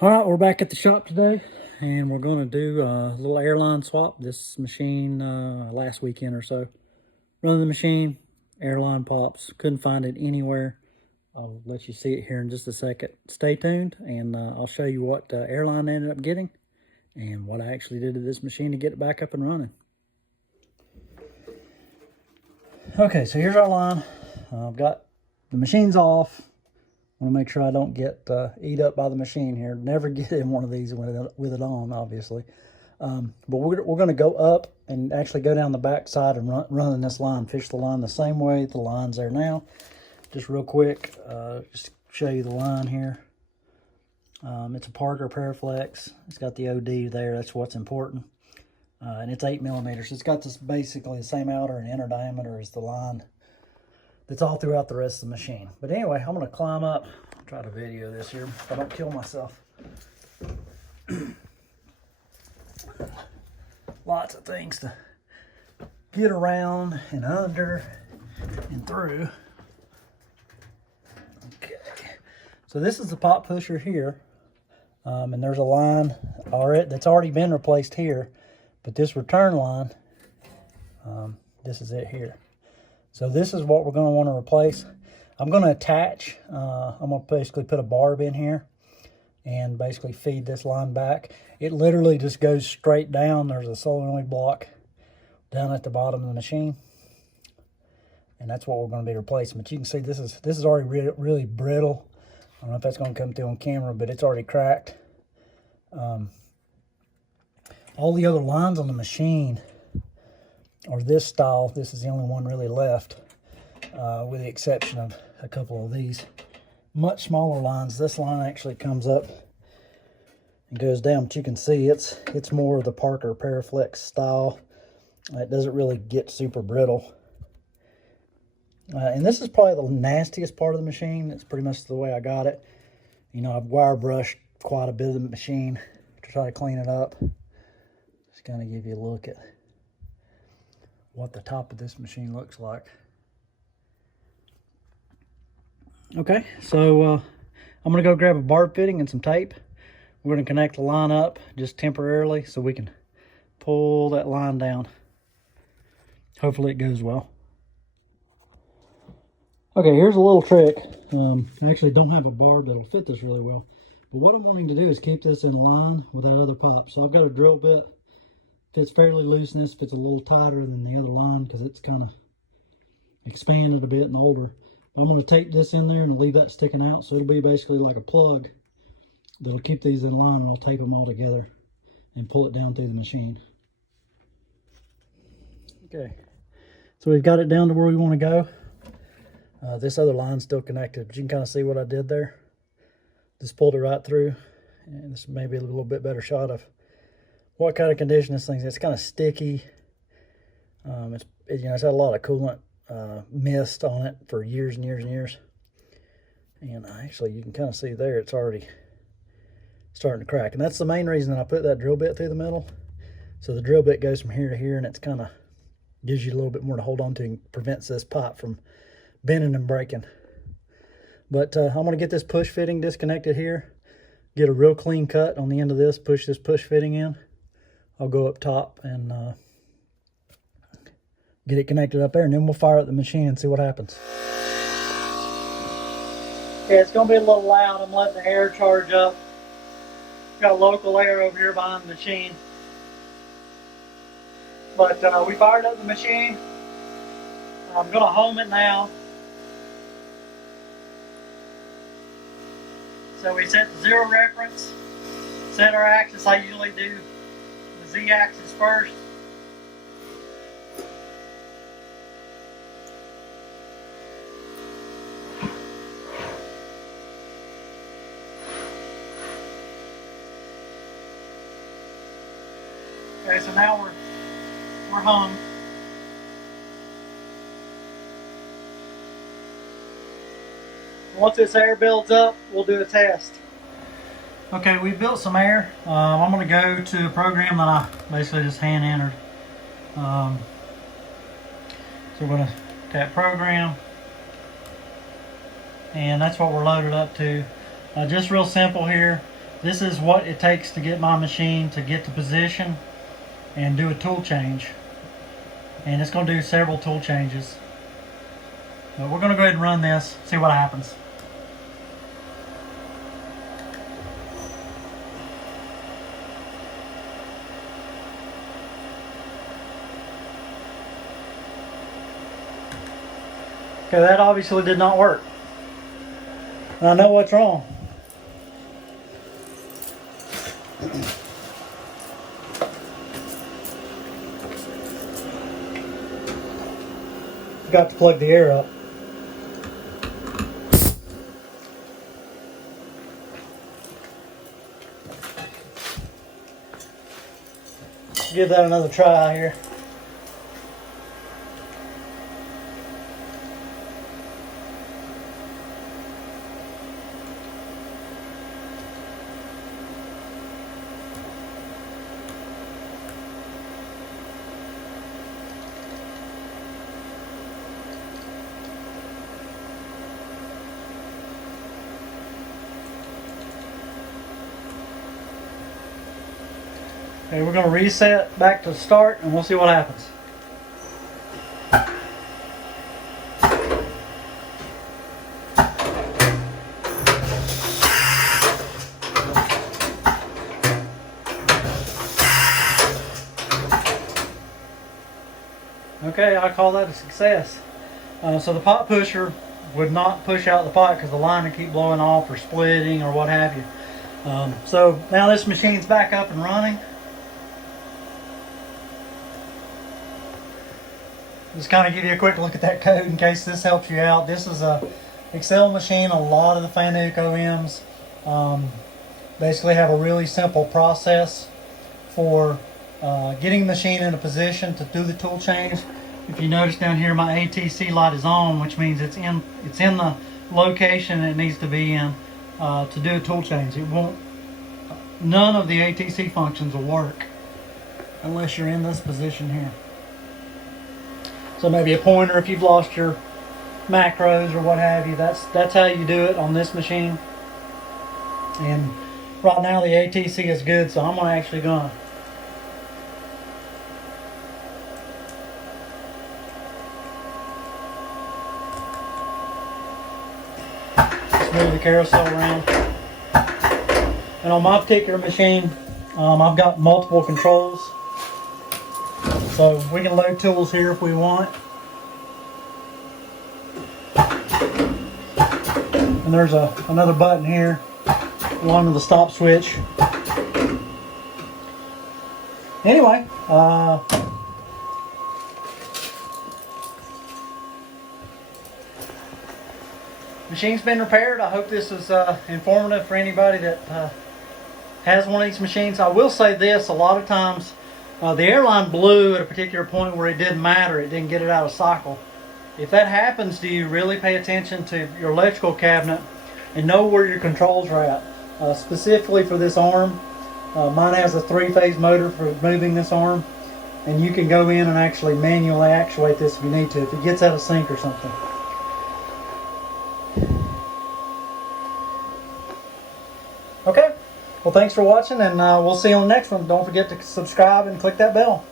All right, we're back at the shop today, and we're going to do a little airline swap. This machine last weekend or so, running the machine, airline pops. Couldn't find it anywhere. I'll let you see it here in just a second. Stay tuned, and I'll show you what airline ended up getting and what I actually did to this machine to get it back up and running. Okay, so here's our line. I've got the machine's off. I want to make sure I don't get eat up by the machine here. Never get in one of these with it on, obviously. But we're going to go up and actually go down the back side and run this line, fish the line the same way the line's there now. Just real quick, just show you the line here. It's a Parker Paraflex. It's got the OD there. That's what's important. And it's 8 millimeters. It's got this basically the same outer and inner diameter as the line that's all throughout the rest of the machine. But anyway, I'm going to climb up. I'll try to video this here if I don't kill myself. Lots of things to get around and under and through. Okay, so this is the pop pusher here, and there's a line that's already been replaced here, but this return line, this is it here. So this is what we're going to want to replace. I'm going to attach, I'm going to basically put a barb in here and basically feed this line back. It literally just goes straight down. There's a solenoid block down at the bottom of the machine. And that's what we're going to be replacing. But you can see this is already really brittle. I don't know if that's going to come through on camera, but it's already cracked. All the other lines on the machine or this style. This is the only one really left, with the exception of a couple of these much smaller lines. This line actually comes up and goes down, but you can see it's more of the Parker Paraflex style. It doesn't really get super brittle. And this is probably the nastiest part of the machine. It's pretty much the way I got it. You know, I've wire brushed quite a bit of the machine to try to clean it up. Just kind of give you a look at what the top of this machine looks like. Okay, so I'm going to go grab a barb fitting and some tape. We're going to connect the line up just temporarily so we can pull that line down. Hopefully it goes well. Okay, here's a little trick. I actually don't have a barb that'll fit this really well. But what I'm wanting to do is keep this in line with that other pop. So I've got a drill bit. Fits fairly loose, and this fits a little tighter than the other line because it's kind of expanded a bit and older. I'm going to tape this in there and leave that sticking out, so it'll be basically like a plug that'll keep these in line, and I'll tape them all together and pull it down through the machine. Okay, so we've got it down to where we want to go. This other line's still connected, but you can kind of see what I did there. Just pulled it right through, and this may be a little bit better shot of what kind of condition this thing's in. It's kind of sticky. It's had a lot of coolant mist on it for years and years and years. And actually, you can kind of see there it's already starting to crack. And that's the main reason that I put that drill bit through the middle. So the drill bit goes from here to here, and it's kind of gives you a little bit more to hold on to and prevents this pipe from bending and breaking. But I'm going to get this push fitting disconnected here. Get a real clean cut on the end of this. Push this push fitting in. I'll go up top and get it connected up there, and then we'll fire up the machine and see what happens. Yeah, it's going to be a little loud. I'm letting the air charge up. Got local air over here behind the machine. But we fired up the machine. I'm going to home it now. So we set the 0 reference, set our axis. I usually do the Z-axis first. Okay, so now we're home. Once this air builds up, we'll do a test. Okay, we built some air. I'm going to go to a program that I basically just hand entered. So we're going to tap program, and that's what we're loaded up to. Just real simple here. This is what it takes to get my machine to get to position and do a tool change. And it's going to do several tool changes. But we're going to go ahead and run this, see what happens. Okay, that obviously did not work. And I know what's wrong. Got to plug the air up. Give that another try here. Okay, we're going to reset back to start and we'll see what happens. Okay, I call that a success. So the pot pusher would not push out the pot because the line would keep blowing off or splitting or what have you. So now this machine's back up and running. Just kind of give you a quick look at that code in case this helps you out. This is a Excel machine. A lot of the Fanuc OEMs basically have a really simple process for getting the machine in a position to do the tool change. If you notice down here, my ATC light is on, which means it's in the location it needs to be in to do a tool change. It won't. None of the ATC functions will work unless you're in this position here. So maybe a pointer if you've lost your macros or what have you. That's how you do it on this machine. And right now the ATC is good, so I'm actually gonna move the carousel around. And on my particular machine, I've got multiple controls. So we can load tools here if we want. And there's another button here along with the stop switch. Anyway, machine's been repaired. I hope this is informative for anybody that has one of these machines. I will say this, a lot of times the airline blew at a particular point where it didn't matter. It didn't get it out of cycle. If that happens to you, really pay attention to your electrical cabinet and know where your controls are at. Specifically for this arm, mine has a 3-phase motor for moving this arm, and you can go in and actually manually actuate this if you need to, if it gets out of sync or something. Okay, well thanks for watching, and we'll see you on the next one. Don't forget to subscribe and click that bell.